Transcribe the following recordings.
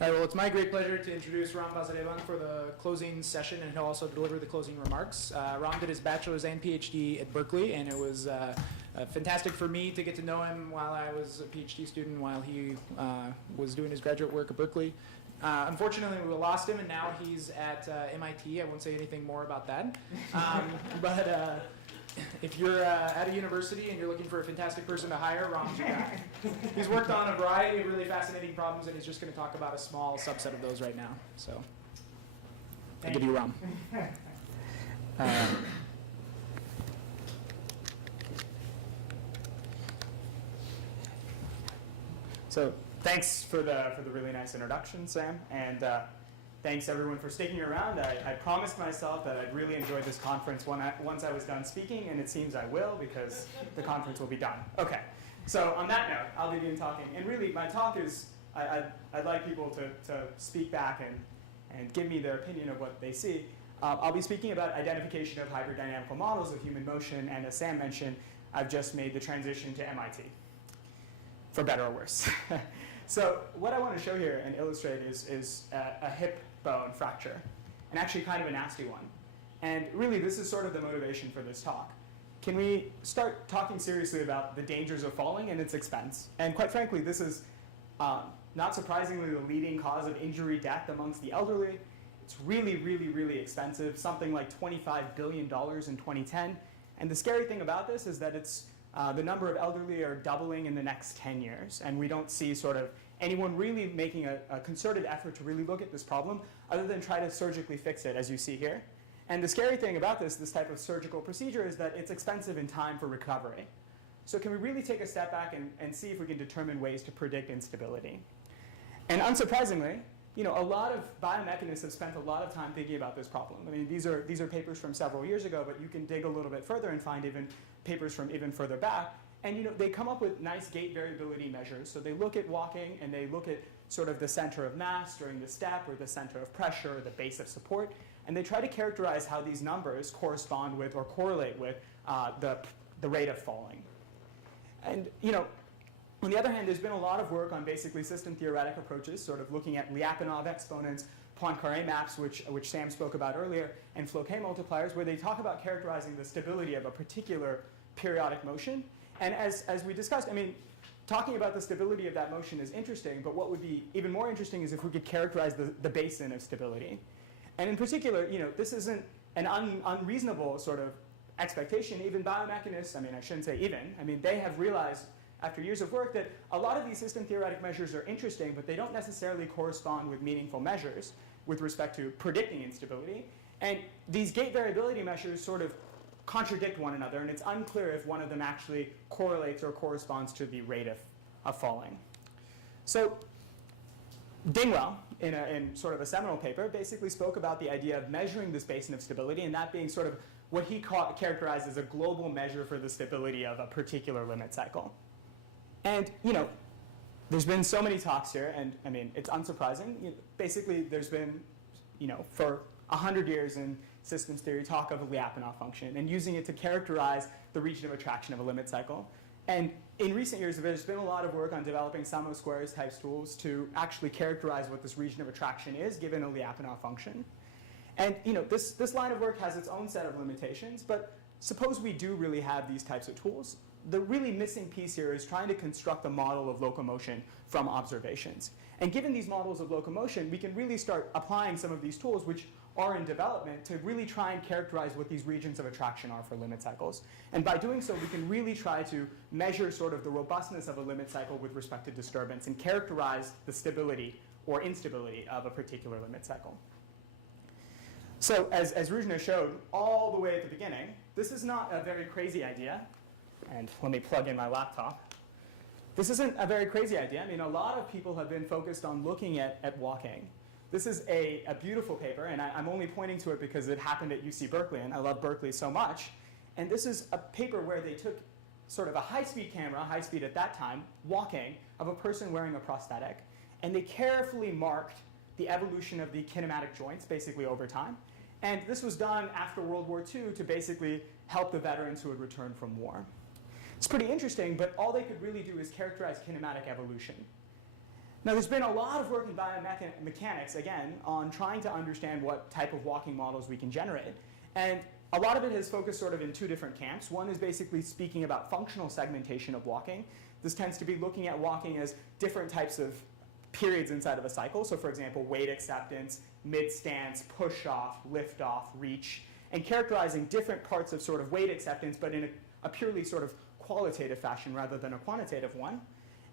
All right, well, it's my great pleasure to introduce Ram Vasudevan for the closing session, and he'll also deliver the closing remarks. Ram did his bachelor's and PhD at Berkeley, and it was fantastic for me to get to know him while I was a PhD student, while he was doing his graduate work at Berkeley. Unfortunately, we lost him, and now he's at MIT. I won't say anything more about that. But if you're at a university and you're looking for a fantastic person to hire, Ram's your guy. He's worked on a variety of really fascinating problems, and he's just going to talk about a small subset of those right now. So, I'll give you Ram. So thanks for the really nice introduction, Sam, and thanks everyone for sticking around. I promised myself that I'd really enjoy this conference once I was done speaking, and it seems I will because the conference will be done. Okay, so on that note, I'll begin talking. And really, my talk is, I'd like people to speak back and give me their opinion of what they see. I'll be speaking about identification of hybrid-dynamical models of human motion, and as Sam mentioned, I've just made the transition to MIT, for better or worse. So what I want to show here and illustrate is a hip bone fracture, and actually kind of a nasty one. And really, this is sort of the motivation for this talk. Can we start talking seriously about the dangers of falling and its expense? And quite frankly, this is, not surprisingly, the leading cause of injury death amongst the elderly. It's really, really, really expensive, something like $25 billion in 2010. And the scary thing about this is that it's the number of elderly are doubling in the next 10 years, and we don't see sort of anyone really making a concerted effort to really look at this problem other than try to surgically fix it, as you see here. And the scary thing about this type of surgical procedure is that it's expensive in time for recovery. So can we really take a step back and see if we can determine ways to predict instability? And unsurprisingly, a lot of biomechanists have spent a lot of time thinking about this problem. I mean, these are papers from several years ago, but you can dig a little bit further and find even papers from even further back. And they come up with nice gait variability measures. So they look at walking, and they look at sort of the center of mass during the step, or the center of pressure, or the base of support. And they try to characterize how these numbers correspond with or correlate with the rate of falling. And on the other hand, there's been a lot of work on basically system theoretic approaches, sort of looking at Lyapunov exponents, Poincaré maps, which Sam spoke about earlier, and Floquet multipliers, where they talk about characterizing the stability of a particular periodic motion. And as we discussed, I mean, talking about the stability of that motion is interesting, but what would be even more interesting is if we could characterize the basin of stability. And in particular, this isn't an unreasonable sort of expectation. Even biomechanists, I mean, I shouldn't say even, I mean, they have realized after years of work that a lot of these system theoretic measures are interesting, but they don't necessarily correspond with meaningful measures with respect to predicting instability. And these gait variability measures sort of contradict one another, and it's unclear if one of them actually correlates or corresponds to the rate of falling. So Dingwell, in sort of a seminal paper, basically spoke about the idea of measuring this basin of stability, and that being sort of what he characterized as a global measure for the stability of a particular limit cycle. And there's been so many talks here, and I mean, it's unsurprising. Basically, there's been, for 100 years in systems theory, talk of a Lyapunov function and using it to characterize the region of attraction of a limit cycle. And in recent years, there's been a lot of work on developing sum of squares type tools to actually characterize what this region of attraction is given a Lyapunov function. And this line of work has its own set of limitations, but suppose we do really have these types of tools. The really missing piece here is trying to construct a model of locomotion from observations. And given these models of locomotion, we can really start applying some of these tools, which are in development, to really try and characterize what these regions of attraction are for limit cycles. And by doing so, we can really try to measure sort of the robustness of a limit cycle with respect to disturbance and characterize the stability or instability of a particular limit cycle. So as Ruzhna showed all the way at the beginning, this is not a very crazy idea. And let me plug in my laptop. This isn't a very crazy idea. I mean, a lot of people have been focused on looking at walking. This is a beautiful paper, and I'm only pointing to it because it happened at UC Berkeley, and I love Berkeley so much. And this is a paper where they took sort of a high-speed camera, high-speed at that time, walking, of a person wearing a prosthetic, and they carefully marked the evolution of the kinematic joints, basically over time. And this was done after World War II to basically help the veterans who had returned from war. It's pretty interesting, but all they could really do is characterize kinematic evolution. Now, there's been a lot of work in biomechanics, again, on trying to understand what type of walking models we can generate. And a lot of it has focused sort of in two different camps. One is basically speaking about functional segmentation of walking. This tends to be looking at walking as different types of periods inside of a cycle. So for example, weight acceptance, mid-stance, push-off, lift-off, reach, and characterizing different parts of sort of weight acceptance, but in a purely sort of qualitative fashion rather than a quantitative one.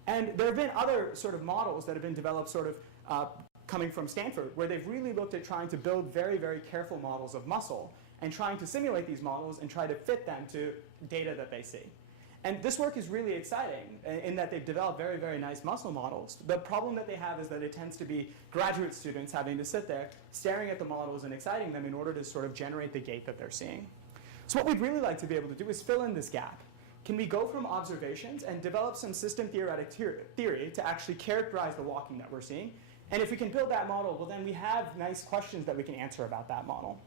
And there have been other sort of models that have been developed sort of coming from Stanford, where they've really looked at trying to build very, very careful models of muscle and trying to simulate these models and try to fit them to data that they see. And this work is really exciting in that they've developed very, very nice muscle models. The problem that they have is that it tends to be graduate students having to sit there staring at the models and exciting them in order to sort of generate the gait that they're seeing. So what we'd really like to be able to do is fill in this gap. Can we go from observations and develop some system theoretic theory to actually characterize the walking that we're seeing? And if we can build that model, well, then we have nice questions that we can answer about that model.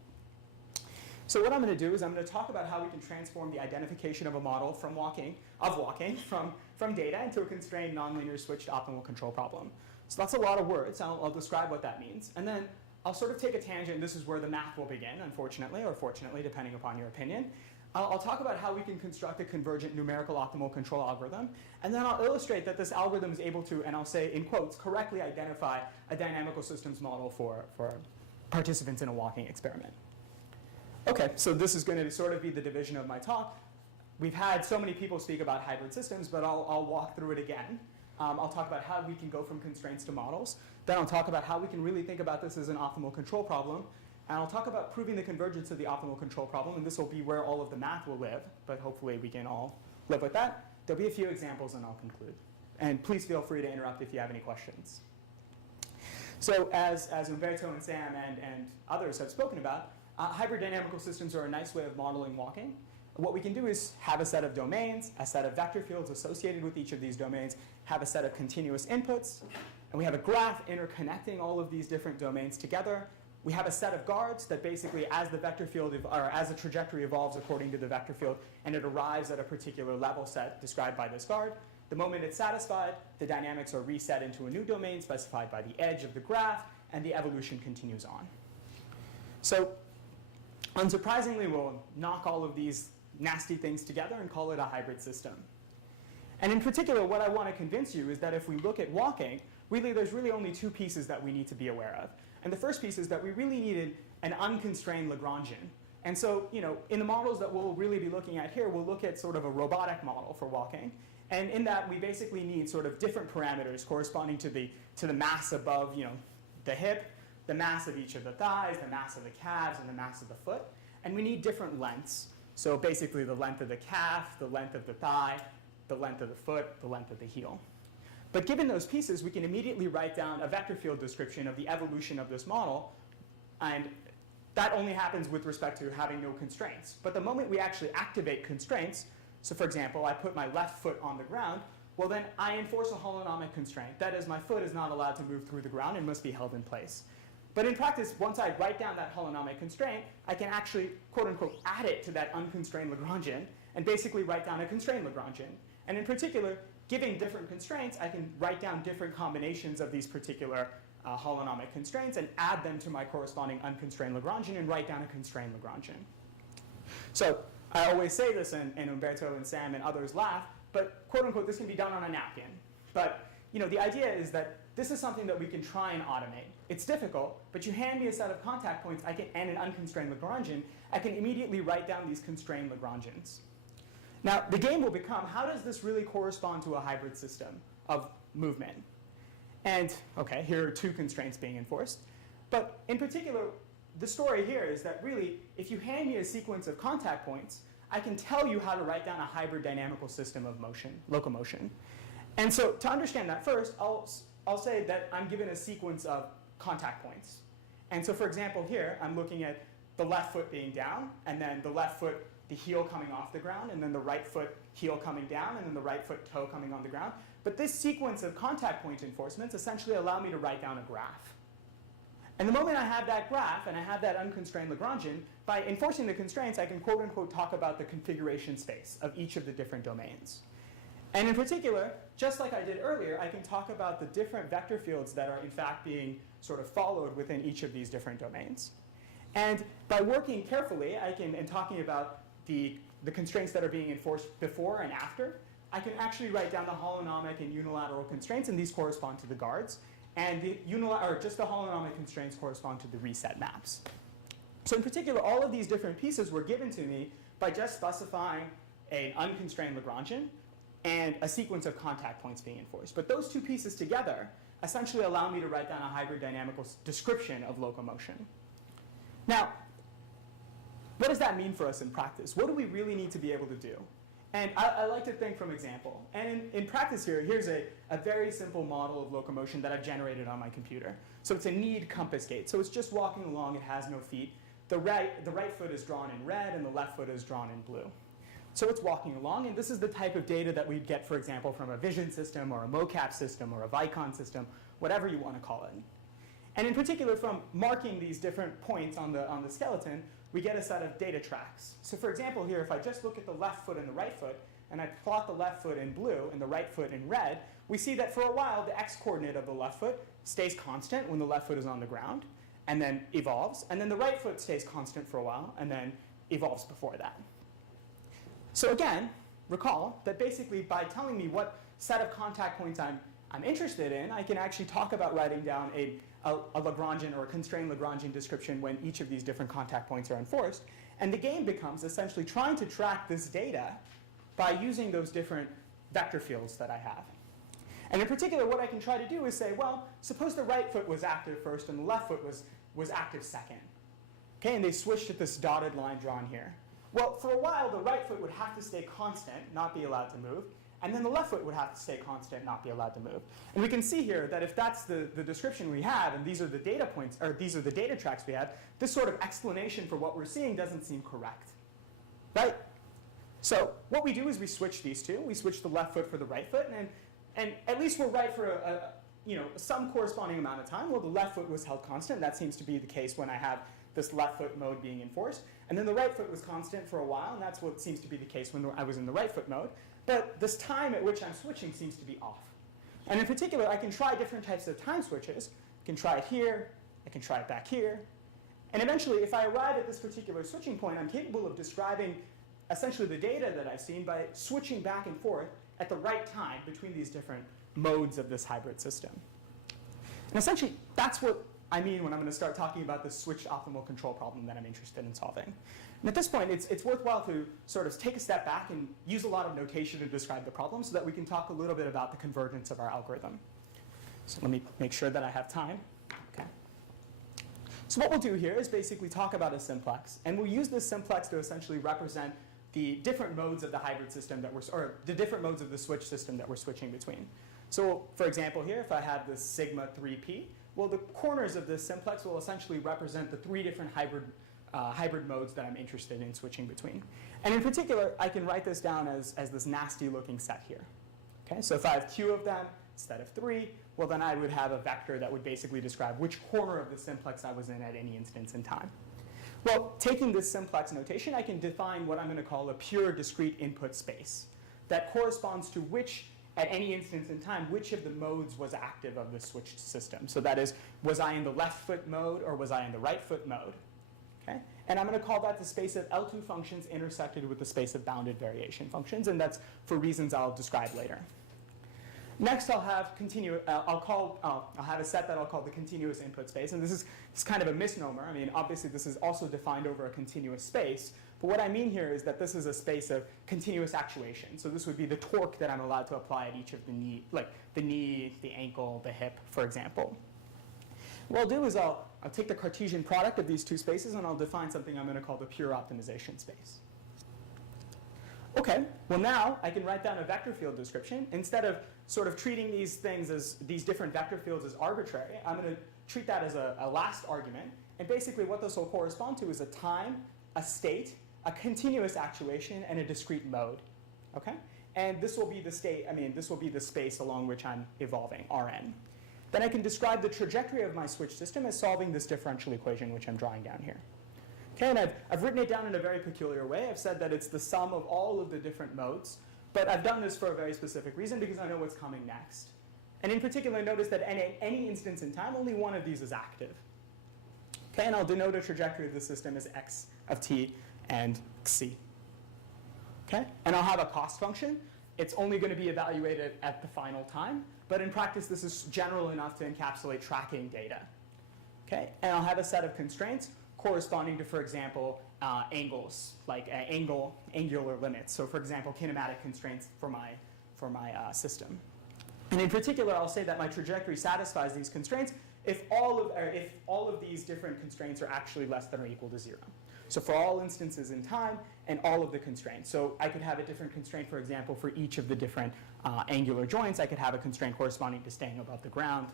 So what I'm going to do is I'm going to talk about how we can transform the identification of a model from walking from data into a constrained nonlinear switched optimal control problem. So that's a lot of words. I'll describe what that means. And then I'll sort of take a tangent. This is where the math will begin, unfortunately, or fortunately, depending upon your opinion. I'll talk about how we can construct a convergent numerical optimal control algorithm. And then I'll illustrate that this algorithm is able to, and I'll say in quotes, correctly identify a dynamical systems model for participants in a walking experiment. Okay, so this is going to sort of be the division of my talk. We've had so many people speak about hybrid systems, but I'll walk through it again. I'll talk about how we can go from constraints to models. Then I'll talk about how we can really think about this as an optimal control problem. And I'll talk about proving the convergence of the optimal control problem, and this will be where all of the math will live, but hopefully we can all live with that. There'll be a few examples, and I'll conclude. And please feel free to interrupt if you have any questions. So as Umberto and Sam and others have spoken about, hybrid dynamical systems are a nice way of modeling walking. What we can do is have a set of domains, a set of vector fields associated with each of these domains, have a set of continuous inputs, and we have a graph interconnecting all of these different domains together. We have a set of guards that basically, as the vector field, or as the trajectory evolves according to the vector field, and it arrives at a particular level set described by this guard, the moment it's satisfied, the dynamics are reset into a new domain specified by the edge of the graph, and the evolution continues on. So, unsurprisingly, we'll knock all of these nasty things together and call it a hybrid system. And in particular, what I want to convince you is that if we look at walking, there's really only two pieces that we need to be aware of. And the first piece is that we really needed an unconstrained Lagrangian. And so, in the models that we'll really be looking at here, we'll look at sort of a robotic model for walking. And in that, we basically need sort of different parameters corresponding to the mass above, the hip, the mass of each of the thighs, the mass of the calves, and the mass of the foot. And we need different lengths. So basically the length of the calf, the length of the thigh, the length of the foot, the length of the heel. But given those pieces, we can immediately write down a vector field description of the evolution of this model. And that only happens with respect to having no constraints. But the moment we actually activate constraints, so for example, I put my left foot on the ground, well then I enforce a holonomic constraint. That is, my foot is not allowed to move through the ground and must be held in place. But in practice, once I write down that holonomic constraint, I can actually, quote unquote, add it to that unconstrained Lagrangian and basically write down a constrained Lagrangian. And in particular, giving different constraints, I can write down different combinations of these particular holonomic constraints and add them to my corresponding unconstrained Lagrangian and write down a constrained Lagrangian. So I always say this, and Umberto and Sam and others laugh, but quote unquote, this can be done on a napkin. But the idea is that this is something that we can try and automate. It's difficult, but you hand me a set of contact points and an unconstrained Lagrangian, I can immediately write down these constrained Lagrangians. Now, the game will become, how does this really correspond to a hybrid system of movement? And, okay, here are two constraints being enforced. But in particular, the story here is that really, if you hand me a sequence of contact points, I can tell you how to write down a hybrid dynamical system of motion, locomotion. And so to understand that first, I'll say that I'm given a sequence of contact points. And so for example here, I'm looking at the left foot being down, and then the left foot, the heel coming off the ground, and then the right foot, heel coming down, and then the right foot, toe coming on the ground. But this sequence of contact point enforcements essentially allow me to write down a graph. And the moment I have that graph, and I have that unconstrained Lagrangian, by enforcing the constraints, I can quote unquote talk about the configuration space of each of the different domains. And in particular, just like I did earlier, I can talk about the different vector fields that are in fact being sort of followed within each of these different domains. And by working carefully, and talking about the constraints that are being enforced before and after, I can actually write down the holonomic and unilateral constraints, and these correspond to the guards. And just the holonomic constraints correspond to the reset maps. So in particular, all of these different pieces were given to me by just specifying an unconstrained Lagrangian and a sequence of contact points being enforced. But those two pieces together essentially allow me to write down a hybrid dynamical description of locomotion. Now, what does that mean for us in practice? What do we really need to be able to do? And I like to think from example. And in practice here, here's a very simple model of locomotion that I've generated on my computer. So it's a kneed compass gait. So it's just walking along. It has no feet. The right foot is drawn in red, and the left foot is drawn in blue. So it's walking along, and this is the type of data that we'd get, for example, from a vision system or a mocap system or a Vicon system, whatever you want to call it. And in particular, from marking these different points on the skeleton, we get a set of data tracks. So for example here, if I just look at the left foot and the right foot, and I plot the left foot in blue and the right foot in red, we see that for a while the x-coordinate of the left foot stays constant when the left foot is on the ground, and then evolves, and then the right foot stays constant for a while, and then evolves before that. So again, recall that basically by telling me what set of contact points I'm interested in, I can actually talk about writing down a Lagrangian or a constrained Lagrangian description when each of these different contact points are enforced. And the game becomes essentially trying to track this data by using those different vector fields that I have. And in particular, what I can try to do is say, well, suppose the right foot was active first and the left foot was active second. Okay, and they switched at this dotted line drawn here. Well, for a while, the right foot would have to stay constant, not be allowed to move. And then the left foot would have to stay constant, not be allowed to move. And we can see here that if that's the description we have, and these are the data points, or these are the data tracks we have, this sort of explanation for what we're seeing doesn't seem correct, right? So what we do is we switch these two. We switch the left foot for the right foot, and at least we're right for some corresponding amount of time. Well, the left foot was held constant. That seems to be the case when I have this left foot mode being enforced. And then the right foot was constant for a while, and that's what seems to be the case when I was in the right foot mode. But this time at which I'm switching seems to be off. And in particular, I can try different types of time switches. I can try it here. I can try it back here. And eventually, if I arrive at this particular switching point, I'm capable of describing essentially the data that I've seen by switching back and forth at the right time between these different modes of this hybrid system. And essentially, that's what I mean when I'm going to start talking about the switched optimal control problem that I'm interested in solving. And at this point, it's worthwhile to sort of take a step back and use a lot of notation to describe the problem so that we can talk a little bit about the convergence of our algorithm. So let me make sure that I have time. Okay. So what we'll do here is basically talk about a simplex. And we'll use this simplex to essentially represent the different modes of the hybrid system or the different modes of the switch system that we're switching between. So for example here, if I have this sigma 3p, well, the corners of this simplex will essentially represent the three different hybrid modes that I'm interested in switching between. And in particular, I can write this down as this nasty looking set here. Okay, so if I have q of them instead of 3, well then I would have a vector that would basically describe which corner of the simplex I was in at any instance in time. Well, taking this simplex notation, I can define what I'm going to call a pure discrete input space that corresponds to which, at any instance in time, which of the modes was active of the switched system. So that is, was I in the left foot mode or was I in the right foot mode? Okay? And I'm going to call that the space of L2 functions intersected with the space of bounded variation functions, and that's for reasons I'll describe later. Next, I'll have I'll have a set that I'll call the continuous input space, and this is kind of a misnomer. I mean, obviously, this is also defined over a continuous space, but what I mean here is that this is a space of continuous actuation. So this would be the torque that I'm allowed to apply at each of the knee, like the knee, the ankle, the hip, for example. What I'll do is I'll take the Cartesian product of these two spaces, and I'll define something I'm going to call the pure optimization space. Okay, well now I can write down a vector field description. Instead of sort of treating these things as these different vector fields as arbitrary, I'm going to treat that as a last argument. And basically what this will correspond to is a time, a state, a continuous actuation, and a discrete mode. Okay? And this will be the state, this will be the space along which I'm evolving, Rn. Then I can describe the trajectory of my switch system as solving this differential equation which I'm drawing down here. Okay, and I've written it down in a very peculiar way. I've said that it's the sum of all of the different modes But I've done this for a very specific reason, because I know what's coming next. And in particular, notice that at any instance in time, only one of these is active. Okay, and I'll denote a trajectory of the system as x of t and c. Okay, and I'll have a cost function. It's only going to be evaluated at the final time, but in practice, this is general enough to encapsulate tracking data. Okay, and I'll have a set of constraints corresponding to, for example, angles, like angular limits. So, for example, kinematic constraints for my system. And in particular, I'll say that my trajectory satisfies these constraints if all of these different constraints are actually less than or equal to 0. So for all instances in time and all of the constraints. So I could have a different constraint, for example, for each of the different angular joints. I could have a constraint corresponding to staying above the ground.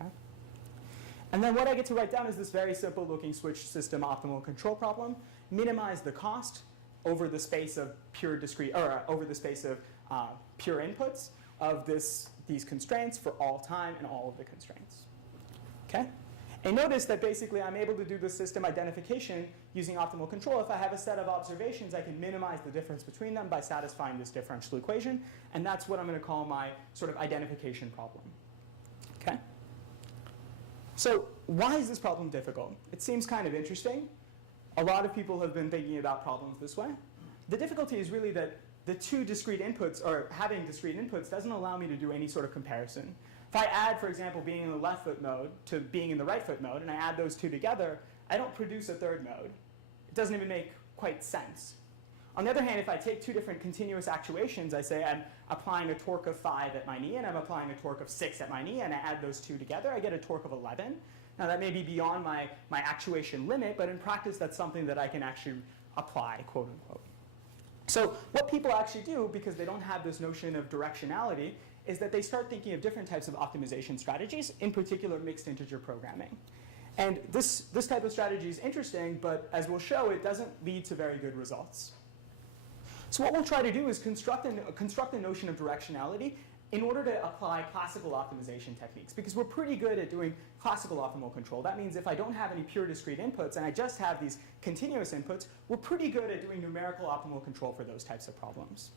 Okay? And then what I get to write down is this very simple looking switch system optimal control problem. Minimize the cost over the space of pure discrete, or over the space of pure inputs of these constraints for all time and all of the constraints. Okay? And notice that basically I'm able to do the system identification using optimal control. If I have a set of observations, I can minimize the difference between them by satisfying this differential equation. And that's what I'm going to call my sort of identification problem. Okay? So why is this problem difficult? It seems kind of interesting. A lot of people have been thinking about problems this way. The difficulty is really that the two discrete inputs, or having discrete inputs, doesn't allow me to do any sort of comparison. If I add, for example, being in the left foot mode to being in the right foot mode, and I add those two together, I don't produce a third mode. It doesn't even make quite sense. On the other hand, if I take two different continuous actuations, I say I'm applying a torque of 5 at my knee, and I'm applying a torque of 6 at my knee, and I add those two together, I get a torque of 11. Now that may be beyond my actuation limit, but in practice that's something that I can actually apply, quote unquote. So what people actually do, because they don't have this notion of directionality, is that they start thinking of different types of optimization strategies, in particular mixed integer programming. And this type of strategy is interesting, but as we'll show, it doesn't lead to very good results. So what we'll try to do is construct a notion of directionality in order to apply classical optimization techniques, because we're pretty good at doing classical optimal control. That means if I don't have any pure discrete inputs and I just have these continuous inputs, we're pretty good at doing numerical optimal control for those types of problems.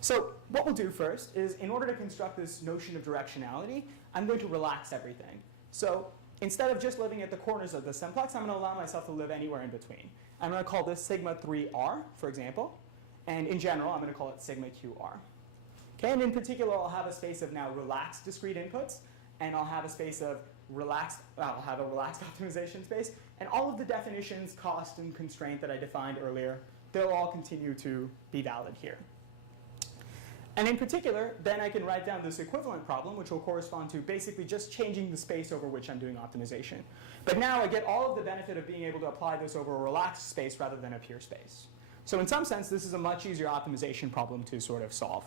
So what we'll do first is, in order to construct this notion of directionality, I'm going to relax everything. So instead of just living at the corners of the simplex, I'm going to allow myself to live anywhere in between. I'm going to call this sigma 3r, for example. And in general, I'm going to call it sigma qr. Okay, and in particular, I'll have a space of now relaxed discrete inputs, and I'll have a space of I'll have a relaxed optimization space, and all of the definitions, cost, and constraint that I defined earlier, they'll all continue to be valid here. And in particular, then I can write down this equivalent problem, which will correspond to basically just changing the space over which I'm doing optimization. But now I get all of the benefit of being able to apply this over a relaxed space rather than a pure space. So in some sense, this is a much easier optimization problem to sort of solve.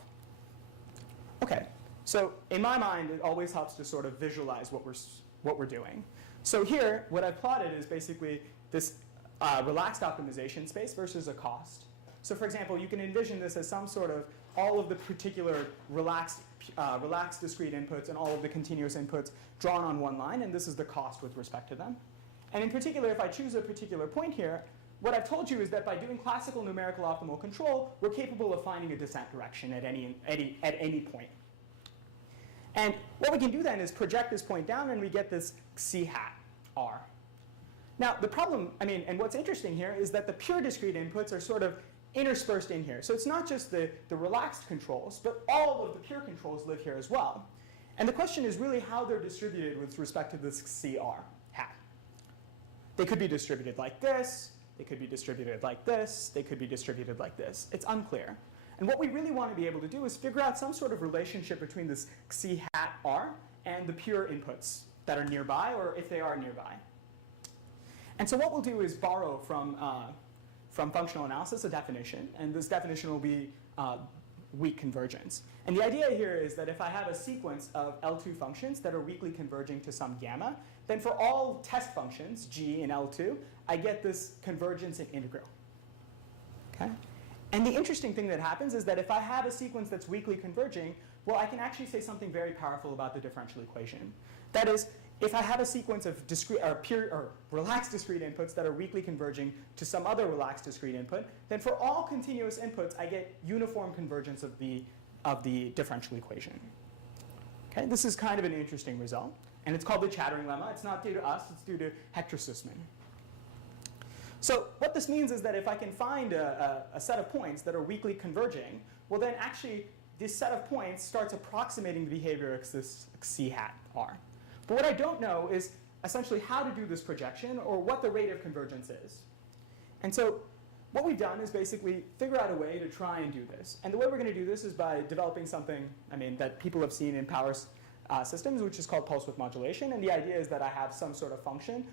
Okay, so in my mind, it always helps to sort of visualize what we're doing. So here, what I've plotted is basically this relaxed optimization space versus a cost. So for example, you can envision this as some sort of all of the particular relaxed discrete inputs and all of the continuous inputs drawn on one line, and this is the cost with respect to them. And in particular, if I choose a particular point here, what I've told you is that by doing classical numerical optimal control, we're capable of finding a descent direction at any point. And what we can do then is project this point down, and we get this c hat r. Now, the problem, and what's interesting here is that the pure discrete inputs are sort of interspersed in here. So it's not just the relaxed controls, but all of the pure controls live here as well. And the question is really how they're distributed with respect to this CR hat. They could be distributed like this, they could be distributed like this, they could be distributed like this. It's unclear. And what we really want to be able to do is figure out some sort of relationship between this C hat R and the pure inputs that are nearby, or if they are nearby. And so what we'll do is borrow from functional analysis a definition, and this definition will be weak convergence. And the idea here is that if I have a sequence of L2 functions that are weakly converging to some gamma, then for all test functions, g in L2, I get this convergence in integral. Okay? And the interesting thing that happens is that if I have a sequence that's weakly converging, well, I can actually say something very powerful about the differential equation. That is, if I have a sequence of discrete or pure or relaxed discrete inputs that are weakly converging to some other relaxed discrete input, then for all continuous inputs, I get uniform convergence of the differential equation. Okay, this is kind of an interesting result, and it's called the chattering lemma. It's not due to us, it's due to Hector Sussman. So what this means is that if I can find a set of points that are weakly converging, well then actually this set of points starts approximating the behavior of this C hat R. But what I don't know is essentially how to do this projection or what the rate of convergence is. And so what we've done is basically figure out a way to try and do this. And the way we're going to do this is by developing something, that people have seen in power systems, which is called pulse width modulation. And the idea is that I have some sort of function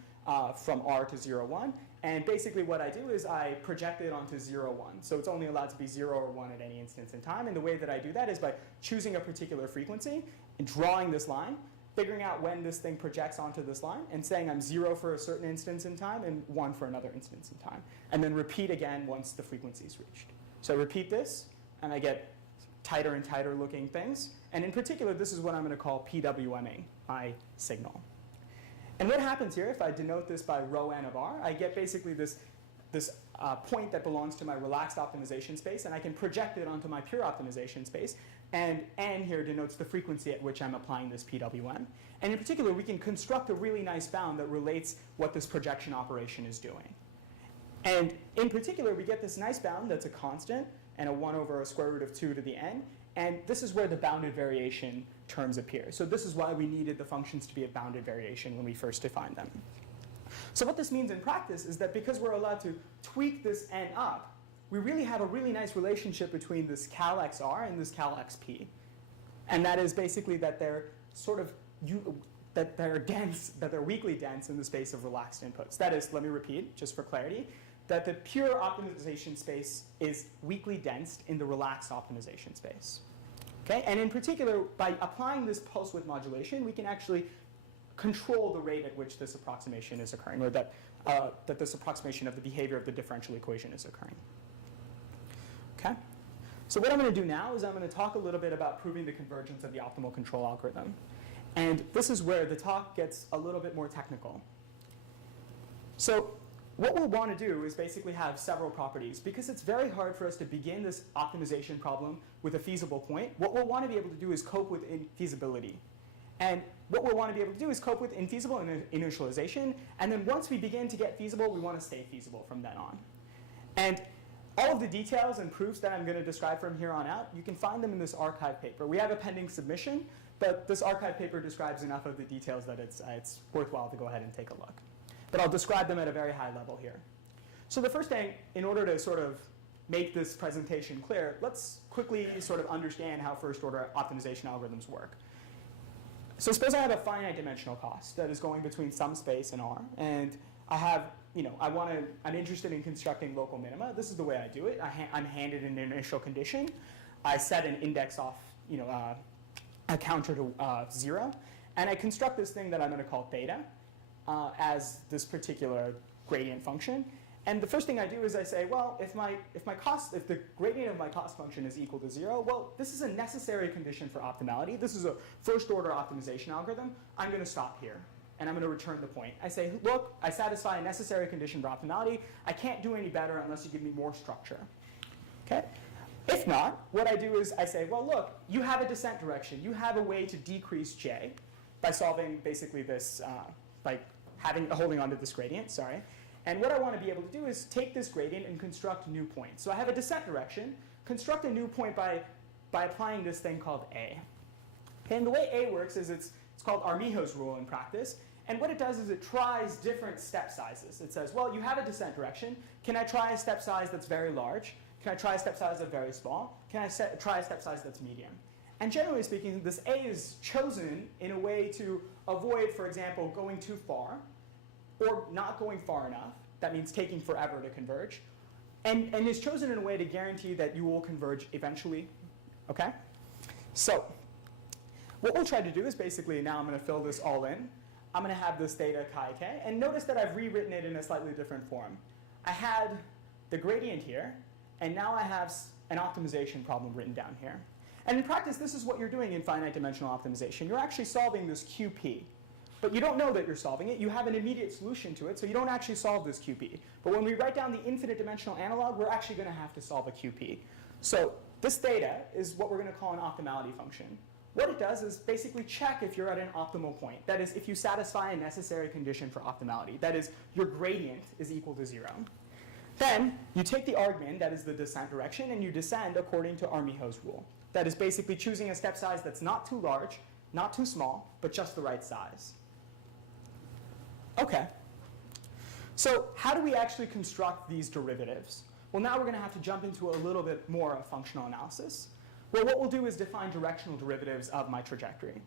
from R to 0, 1. And basically what I do is I project it onto 0, 1. So it's only allowed to be 0 or 1 at any instance in time. And the way that I do that is by choosing a particular frequency and drawing this line, figuring out when this thing projects onto this line, and saying I'm 0 for a certain instance in time and 1 for another instance in time. And then repeat again once the frequency is reached. So I repeat this, and I get tighter and tighter looking things. And in particular, this is what I'm going to call PWMing my signal. And what happens here, if I denote this by rho n of R, I get basically this point that belongs to my relaxed optimization space, and I can project it onto my pure optimization space. And n here denotes the frequency at which I'm applying this PWM. And in particular, we can construct a really nice bound that relates what this projection operation is doing. And in particular, we get this nice bound that's a constant and a 1 over a square root of 2 to the n. And this is where the bounded variation terms appear. So this is why we needed the functions to be a bounded variation when we first defined them. So what this means in practice is that because we're allowed to tweak this n up, we really have a really nice relationship between this cal xr and this cal xp. And that is basically that they're sort of, that they're dense, that they're weakly dense in the space of relaxed inputs. That is, let me repeat, just for clarity, that the pure optimization space is weakly dense in the relaxed optimization space. Okay? And in particular, by applying this pulse width modulation, we can actually control the rate at which this approximation is occurring, or that this approximation of the behavior of the differential equation is occurring. Okay? So what I'm going to do now is I'm going to talk a little bit about proving the convergence of the optimal control algorithm. And this is where the talk gets a little bit more technical. So what we'll want to do is basically have several properties. Because it's very hard for us to begin this optimization problem with a feasible point, what we'll want to be able to do is cope with infeasibility. And what we'll want to be able to do is cope with infeasible initialization. And then once we begin to get feasible, we want to stay feasible from then on. And all of the details and proofs that I'm going to describe from here on out, you can find them in this archive paper. We have a pending submission, but this archive paper describes enough of the details that it's worthwhile to go ahead and take a look. But I'll describe them at a very high level here. So the first thing, in order to sort of make this presentation clear, let's quickly sort of understand how first-order optimization algorithms work. So suppose I have a finite dimensional cost that is going between some space and R, and I have, I'm interested in constructing local minima. This is the way I do it. I'm handed an initial condition. I set an index off, a counter to 0, and I construct this thing that I'm going to call theta as this particular gradient function. And the first thing I do is I say, well, if the gradient of my cost function is equal to 0, well, this is a necessary condition for optimality. This is a first-order optimization algorithm. I'm going to stop here, and I'm going to return the point. I say, look, I satisfy a necessary condition for optimality. I can't do any better unless you give me more structure. Okay? If not, what I do is I say, well, look, you have a descent direction. You have a way to decrease j by solving basically this, by holding onto this gradient, sorry. And what I want to be able to do is take this gradient and construct new points. So I have a descent direction, construct a new point by applying this thing called A. And the way A works is it's called Armijo's rule in practice. And what it does is it tries different step sizes. It says, well, you have a descent direction. Can I try a step size that's very large? Can I try a step size that's very small? Can I try a step size that's medium? And generally speaking, this A is chosen in a way to avoid, for example, going too far, or not going far enough. That means taking forever to converge. And is chosen in a way to guarantee that you will converge eventually. Okay? So what we'll try to do is basically, now I'm going to fill this all in. I'm going to have this theta chi k. And notice that I've rewritten it in a slightly different form. I had the gradient here, and now I have an optimization problem written down here. And in practice, this is what you're doing in finite dimensional optimization. You're actually solving this QP but you don't know that you're solving it. You have an immediate solution to it, so you don't actually solve this QP. But when we write down the infinite dimensional analog, we're actually going to have to solve a QP. So this theta is what we're going to call an optimality function. What it does is basically check if you're at an optimal point. That is, if you satisfy a necessary condition for optimality. That is, your gradient is equal to 0. Then you take the argmin, that is the descent direction, and you descend according to Armijo's rule. That is basically choosing a step size that's not too large, not too small, but just the right size. Okay. So how do we actually construct these derivatives? Well, now we're going to have to jump into a little bit more of functional analysis. Well, what we'll do is define directional derivatives of my trajectory.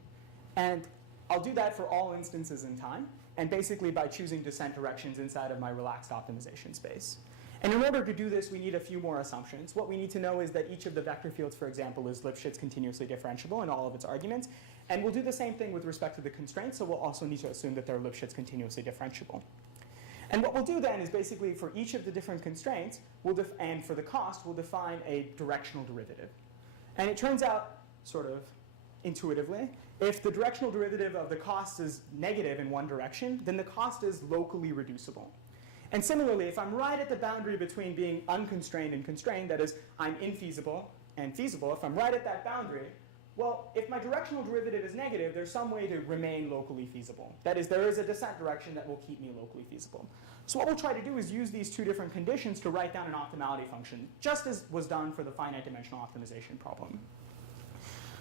And I'll do that for all instances in time, and basically by choosing descent directions inside of my relaxed optimization space. And in order to do this, we need a few more assumptions. What we need to know is that each of the vector fields, for example, is Lipschitz continuously differentiable in all of its arguments. And we'll do the same thing with respect to the constraints, so we'll also need to assume that they're Lipschitz continuously differentiable. And what we'll do then is basically for each of the different constraints, and for the cost, we'll define a directional derivative. And it turns out, sort of intuitively, if the directional derivative of the cost is negative in one direction, then the cost is locally reducible. And similarly, if I'm right at the boundary between being unconstrained and constrained, that is, I'm infeasible and feasible, if I'm right at that boundary, well, if my directional derivative is negative, there's some way to remain locally feasible. That is, there is a descent direction that will keep me locally feasible. So what we'll try to do is use these two different conditions to write down an optimality function, just as was done for the finite dimensional optimization problem.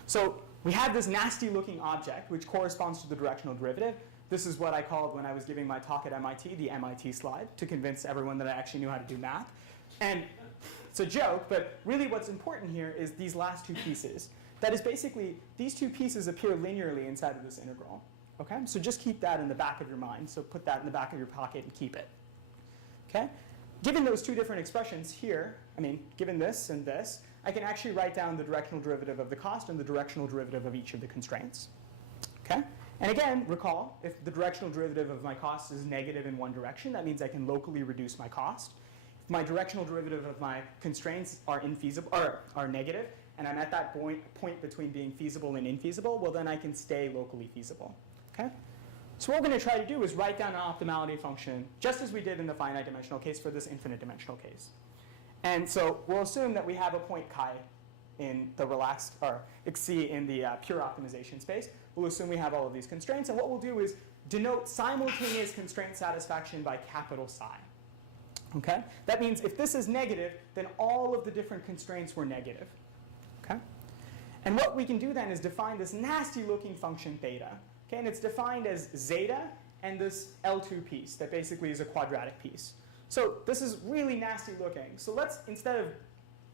So we have this nasty looking object, which corresponds to the directional derivative. This is what I called, when I was giving my talk at MIT, the MIT slide, to convince everyone that I actually knew how to do math. And it's a joke, but really what's important here is these last two pieces. That is basically, these two pieces appear linearly inside of this integral. Okay? So just keep that in the back of your mind. So put that in the back of your pocket and keep it. Okay? Given those two different expressions here, given this and this, I can actually write down the directional derivative of the cost and the directional derivative of each of the constraints. Okay? And again, recall, if the directional derivative of my cost is negative in one direction, that means I can locally reduce my cost. If my directional derivative of my constraints are infeasible, or are negative, and I'm at that point between being feasible and infeasible, well then I can stay locally feasible. Okay? So what we're going to try to do is write down an optimality function, just as we did in the finite dimensional case for this infinite dimensional case. And so we'll assume that we have a point chi in the relaxed, or xc in the pure optimization space. We'll assume we have all of these constraints, and what we'll do is denote simultaneous constraint satisfaction by capital psi. Okay? That means if this is negative, then all of the different constraints were negative. Okay? And what we can do then is define this nasty looking function theta. Okay? And it's defined as zeta and this L2 piece that basically is a quadratic piece. So this is really nasty looking. So let's, instead of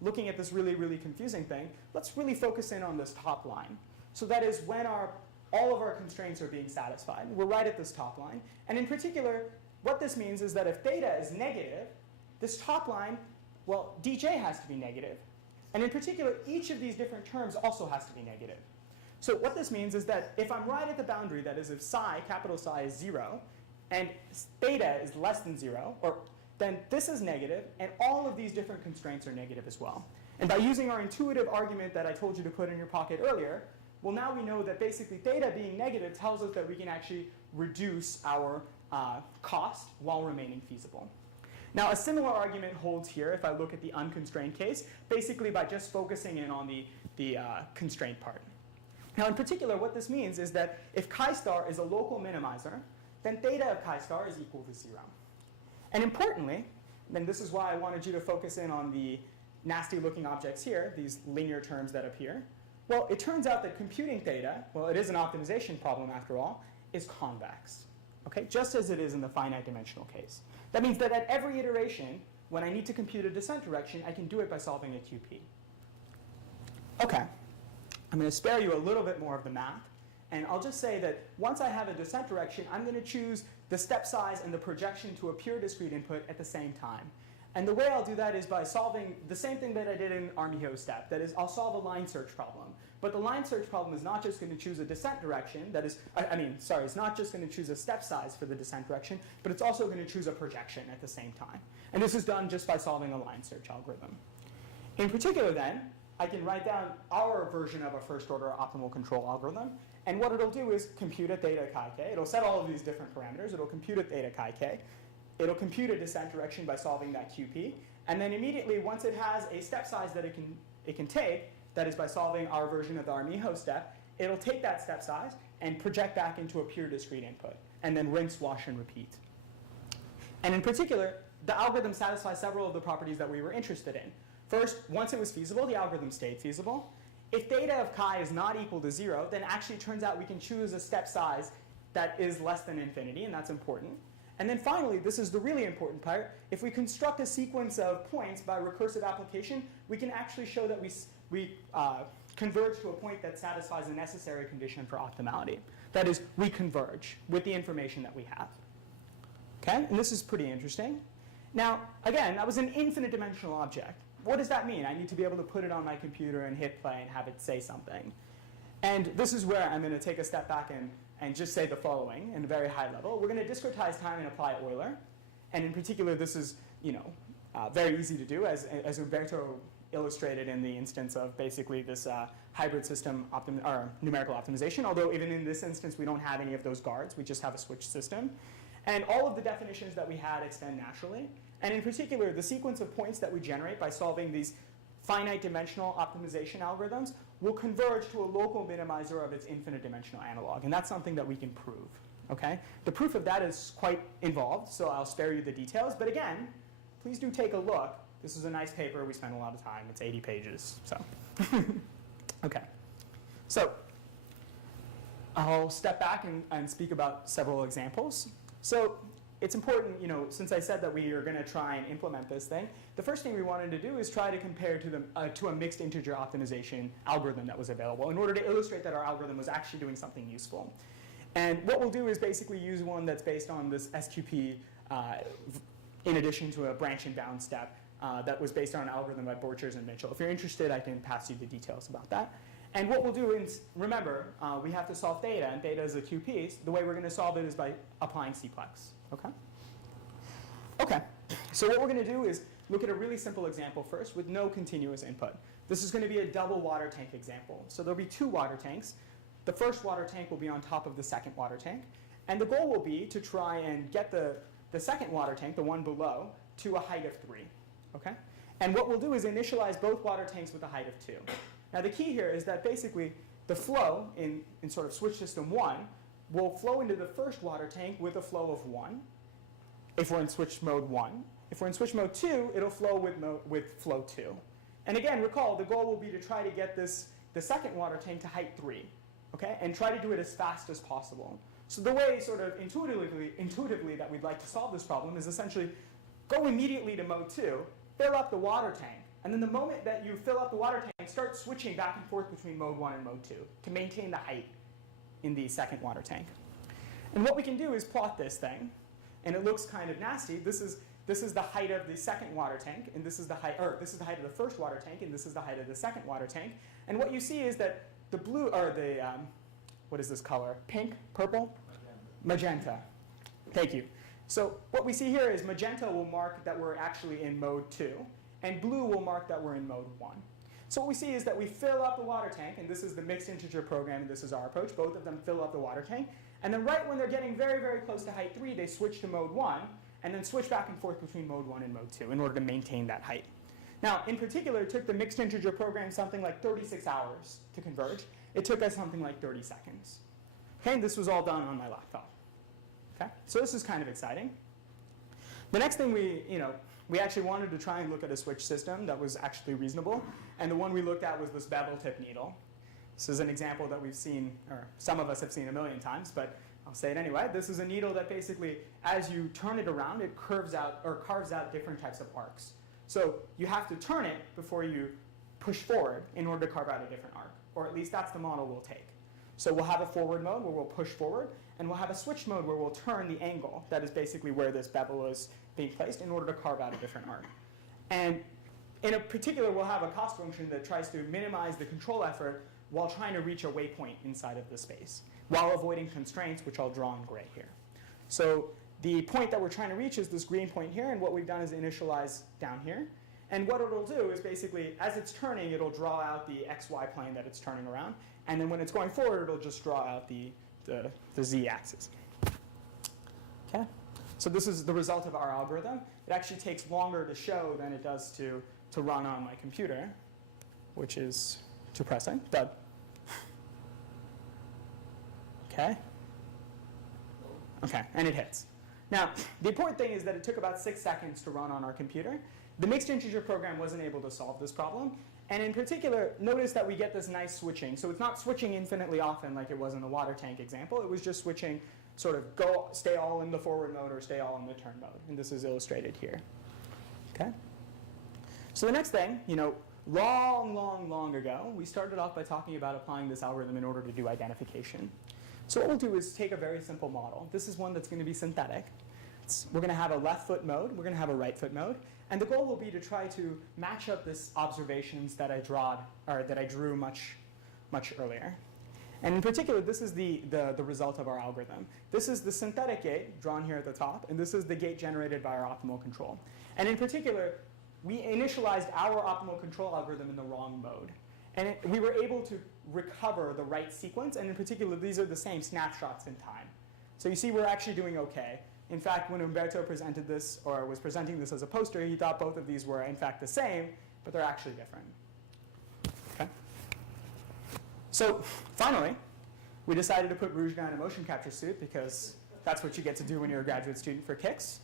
looking at this really, really confusing thing, let's really focus in on this top line. So that is when all of our constraints are being satisfied. We're right at this top line. And in particular, what this means is that if theta is negative, this top line, well, dj has to be negative. And in particular, each of these different terms also has to be negative. So what this means is that if I'm right at the boundary, that is if psi, capital psi, is 0, and theta is less than 0, then this is negative, and all of these different constraints are negative as well. And by using our intuitive argument that I told you to put in your pocket earlier, well, now we know that basically theta being negative tells us that we can actually reduce our cost while remaining feasible. Now, a similar argument holds here if I look at the unconstrained case, basically by just focusing in on the constraint part. Now, in particular, what this means is that if chi star is a local minimizer, then theta of chi star is equal to 0. And importantly, and this is why I wanted you to focus in on the nasty-looking objects here, these linear terms that appear, well, it turns out that computing theta, well, it is an optimization problem after all, is convex. Okay? Just as it is in the finite dimensional case. That means that at every iteration, when I need to compute a descent direction, I can do it by solving a QP. Okay. I'm going to spare you a little bit more of the math. And I'll just say that once I have a descent direction, I'm going to choose the step size and the projection to a pure discrete input at the same time. And the way I'll do that is by solving the same thing that I did in Armijo's step. That is, I'll solve a line search problem. But the line search problem is not just going to choose a descent direction. That is, it's not just going to choose a step size for the descent direction, but it's also going to choose a projection at the same time. And this is done just by solving a line search algorithm. In particular then, I can write down our version of a first order optimal control algorithm. And what it'll do is compute at theta chi k. It'll set all of these different parameters. It'll compute at theta chi k. It'll compute a descent direction by solving that QP. And then immediately, once it has a step size that it can take, that is by solving our version of the Armijo step, it'll take that step size and project back into a pure discrete input, and then rinse, wash, and repeat. And in particular, the algorithm satisfies several of the properties that we were interested in. First, once it was feasible, the algorithm stayed feasible. If theta of chi is not equal to 0, then actually it turns out we can choose a step size that is less than infinity, and that's important. And then finally, this is the really important part, if we construct a sequence of points by recursive application, we can actually show that we converge to a point that satisfies the necessary condition for optimality. That is, we converge with the information that we have. Okay, and this is pretty interesting. Now, again, that was an infinite dimensional object. What does that mean? I need to be able to put it on my computer and hit play and have it say something. And this is where I'm going to take a step back and just say the following in a very high level. We're going to discretize time and apply Euler. And in particular, this is very easy to do, as Umberto illustrated in the instance of basically this hybrid system or numerical optimization, although even in this instance, we don't have any of those guards. We just have a switch system. And all of the definitions that we had extend naturally. And in particular, the sequence of points that we generate by solving these finite dimensional optimization algorithms will converge to a local minimizer of its infinite dimensional analog. And that's something that we can prove. Okay? The proof of that is quite involved, so I'll spare you the details. But again, please do take a look. This is a nice paper. We spent a lot of time. It's 80 pages. So, okay. So I'll step back and speak about several examples. So it's important, since I said that we are going to try and implement this thing, the first thing we wanted to do is try to compare to a mixed integer optimization algorithm that was available in order to illustrate that our algorithm was actually doing something useful. And what we'll do is basically use one that's based on this SQP in addition to a branch and bound step that was based on an algorithm by Borchers and Mitchell. If you're interested, I can pass you the details about that. And what we'll do is, remember, we have to solve theta, and theta is a QP. The way we're going to solve it is by applying Cplex. Okay? Okay. So what we're going to do is look at a really simple example first with no continuous input. This is going to be a double water tank example. So there'll be two water tanks. The first water tank will be on top of the second water tank. And the goal will be to try and get the second water tank, the one below, to a height of 3. Okay? And what we'll do is initialize both water tanks with a height of 2. Now the key here is that basically the flow in sort of switch system 1 will flow into the first water tank with a flow of 1 if we're in switch mode 1. If we're in switch mode 2, it'll flow with flow 2. And again, recall, the goal will be to try to get the second water tank to height 3, okay? And try to do it as fast as possible. So the way sort of intuitively that we'd like to solve this problem is essentially go immediately to mode 2, fill up the water tank, and then the moment that you fill up the water tank, start switching back and forth between mode 1 and mode 2 to maintain the height in the second water tank. And what we can do is plot this thing, and it looks kind of nasty. This is the height of the second water tank, and this is the height of the first water tank, and this is the height of the second water tank. And what you see is that the blue, or the, what is this color? Pink, purple? Magenta. Thank you. So what we see here is magenta will mark that we're actually in mode 2, and blue will mark that we're in mode 1. So what we see is that we fill up the water tank, and this is the mixed integer program, and this is our approach. Both of them fill up the water tank. And then right when they're getting very, very close to height 3, they switch to mode 1, and then switch back and forth between mode 1 and mode 2 in order to maintain that height. Now, in particular, it took the mixed integer program something like 36 hours to converge. It took us something like 30 seconds. Okay, and this was all done on my laptop. Okay, so this is kind of exciting. The next thing we actually wanted to try and look at a switch system that was actually reasonable, and the one we looked at was this bevel tip needle. This is an example that we've seen, or some of us have seen a million times, but I'll say it anyway. This is a needle that basically, as you turn it around, it curves out or carves out different types of arcs. So you have to turn it before you push forward in order to carve out a different arc, or at least that's the model we'll take. So we'll have a forward mode where we'll push forward, and we'll have a switch mode where we'll turn the angle. That is basically where this bevel is being placed in order to carve out a different arc. And in a particular, we'll have a cost function that tries to minimize the control effort while trying to reach a waypoint inside of the space, while avoiding constraints, which I'll draw in gray here. So the point that we're trying to reach is this green point here, and what we've done is initialize down here. And what it'll do is basically, as it's turning, it'll draw out the xy plane that it's turning around, And then when it's going forward, it'll just draw out the z-axis. Okay? So this is the result of our algorithm. It actually takes longer to show than it does to run on my computer, which is depressing. But okay. Okay, and it hits. Now, the important thing is that it took about 6 seconds to run on our computer. The mixed integer program wasn't able to solve this problem. And in particular, notice that we get this nice switching. So it's not switching infinitely often like it was in the water tank example. It was just switching sort of stay all in the forward mode or stay all in the turn mode. And this is illustrated here. Okay? So the next thing, long ago, we started off by talking about applying this algorithm in order to do identification. So what we'll do is take a very simple model. This is one that's going to be synthetic. We're going to have a left foot mode. We're going to have a right foot mode. And the goal will be to try to match up this observations that I drew much earlier. And in particular, this is the result of our algorithm. This is the synthetic gate drawn here at the top, and this is the gate generated by our optimal control. And in particular, we initialized our optimal control algorithm in the wrong mode. And we were able to recover the right sequence, and in particular, these are the same snapshots in time. So you see, we're actually doing OK. In fact, when Umberto presented this, or was presenting this as a poster, he thought both of these were, in fact, the same, but they're actually different. Okay? So finally, we decided to put Rujna in a motion capture suit, because that's what you get to do when you're a graduate student for kicks.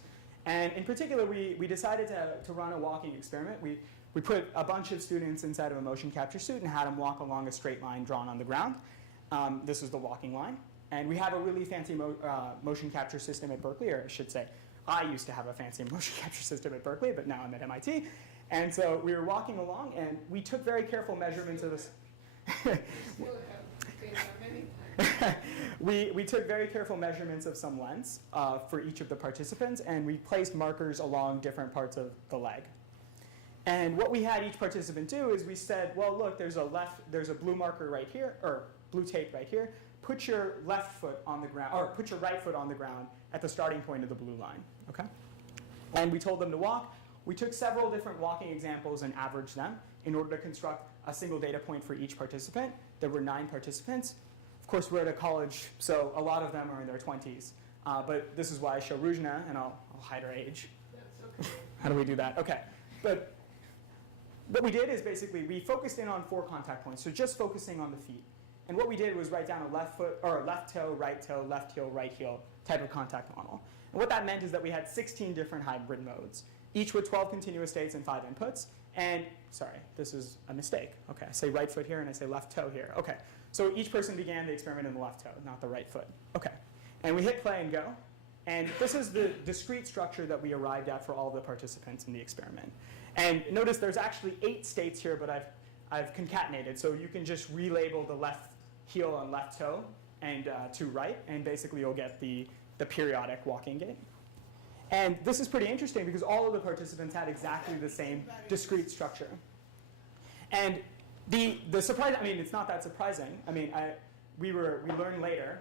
And in particular, we decided to run a walking experiment. We put a bunch of students inside of a motion capture suit and had them walk along a straight line drawn on the ground. This is the walking line. And we have a really fancy motion capture system at Berkeley, or I should say, I used to have a fancy motion capture system at Berkeley, but now I'm at MIT. And so we were walking along, and we took very careful measurements of this. We took very careful measurements of some lengths for each of the participants, and we placed markers along different parts of the leg. And what we had each participant do is we said, well, look, there's a blue marker right here, or blue tape right here. Put your left foot on the ground, or put your right foot on the ground at the starting point of the blue line. Okay? And we told them to walk. We took several different walking examples and averaged them in order to construct a single data point for each participant. There were 9 participants. Of course, we're at a college, so a lot of them are in their 20s. But this is why I show Rujna, and I'll hide her age. That's okay. How do we do that? Okay. But what we did is basically we focused in on 4 contact points, so just focusing on the feet. And what we did was write down a left foot, or a left toe, left heel, right heel type of contact model. And what that meant is that we had 16 different hybrid modes, each with 12 continuous states and 5 inputs. And, sorry, this is a mistake. Okay, I say right foot here and I say left toe here. Okay, so each person began the experiment in the left toe, not the right foot. Okay, and we hit play and go. And this is the discrete structure that we arrived at for all the participants in the experiment. And notice there's actually 8 states here, but I've concatenated. So you can just relabel the left heel and left toe and to right, and basically you'll get the periodic walking gait. And this is pretty interesting because all of the participants had exactly the same discrete structure. And the surprise, I mean, it's not that surprising. I mean, we learned later,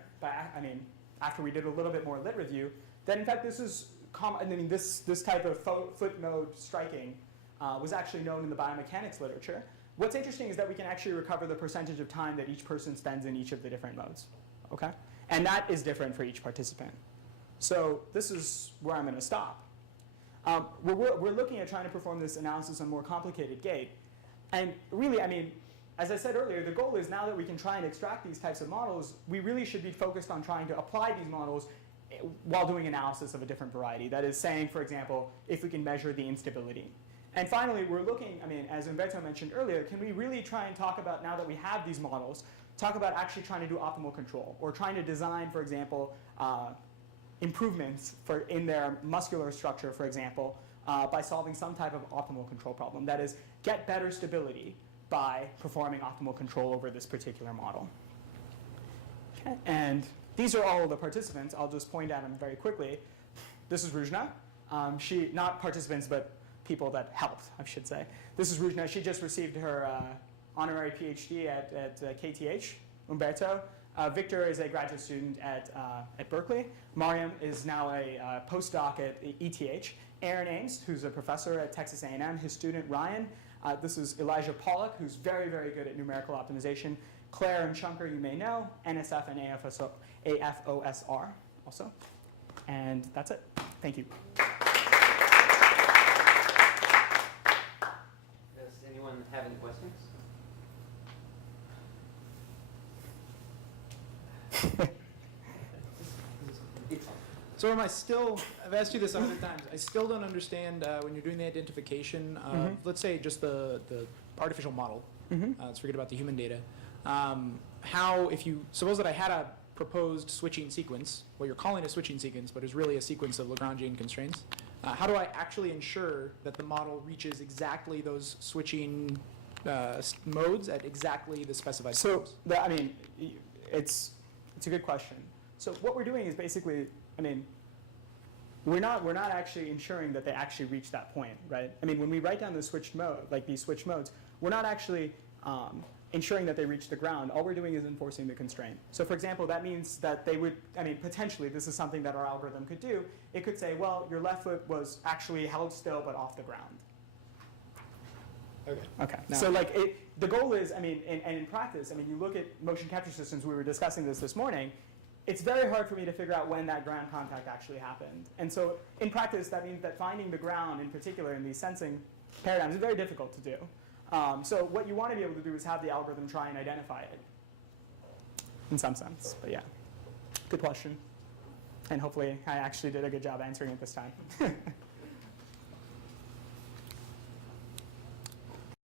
after we did a little bit more lit review, that in fact this is common. I mean, this type of foot mode striking was actually known in the biomechanics literature. What's interesting is that we can actually recover the percentage of time that each person spends in each of the different modes. Okay? And that is different for each participant. So this is where I'm going to stop. We're looking at trying to perform this analysis on a more complicated gait. And really, I mean, as I said earlier, the goal is now that we can try and extract these types of models, we really should be focused on trying to apply these models while doing analysis of a different variety. That is saying, for example, if we can measure the instability. And finally, we're looking, I mean, as Umberto mentioned earlier, can we really try and talk about, now that we have these models, talk about actually trying to do optimal control, or trying to design, for example, improvements in their muscular structure, for example, by solving some type of optimal control problem. That is, get better stability by performing optimal control over this particular model. Okay. And these are all of the participants. I'll just point at them very quickly. This is Rujna. She, not participants, but people that helped, I should say. This is Rujna. She just received her honorary PhD at KTH. Umberto. Victor is a graduate student at Berkeley. Mariam is now a postdoc at ETH. Aaron Ames, who's a professor at Texas A&M. His student, Ryan. This is Elijah Pollock, who's very, very good at numerical optimization. Claire and Shunker you may know, NSF and AFOSR also. And that's it. Thank you. Does anyone have any questions? So I've asked you this 100 times, I still don't understand when you're doing the identification of, let's say, just the artificial model, let's forget about the human data, how, if you, suppose that I had a proposed switching sequence, what you're calling a switching sequence, but is really a sequence of Lagrangian constraints, how do I actually ensure that the model reaches exactly those switching modes at exactly the specified So, times? it's a good question. So what we're doing is basically, we're not actually ensuring that they actually reach that point, right? When we write down the switched mode, like these switched modes, we're not actually ensuring that they reach the ground. All we're doing is enforcing the constraint. So for example, that means that they would, potentially this is something that our algorithm could do. It could say, well, your left foot was actually held still but off the ground. Okay. Now, So the goal is, and in practice, you look at motion capture systems, we were discussing this morning, it's very hard for me to figure out when that ground contact actually happened. And so in practice, that means that finding the ground in particular in these sensing paradigms is very difficult to do. So what you want to be able to do is have the algorithm try and identify it in some sense. But yeah, good question. And hopefully I actually did a good job answering it this time.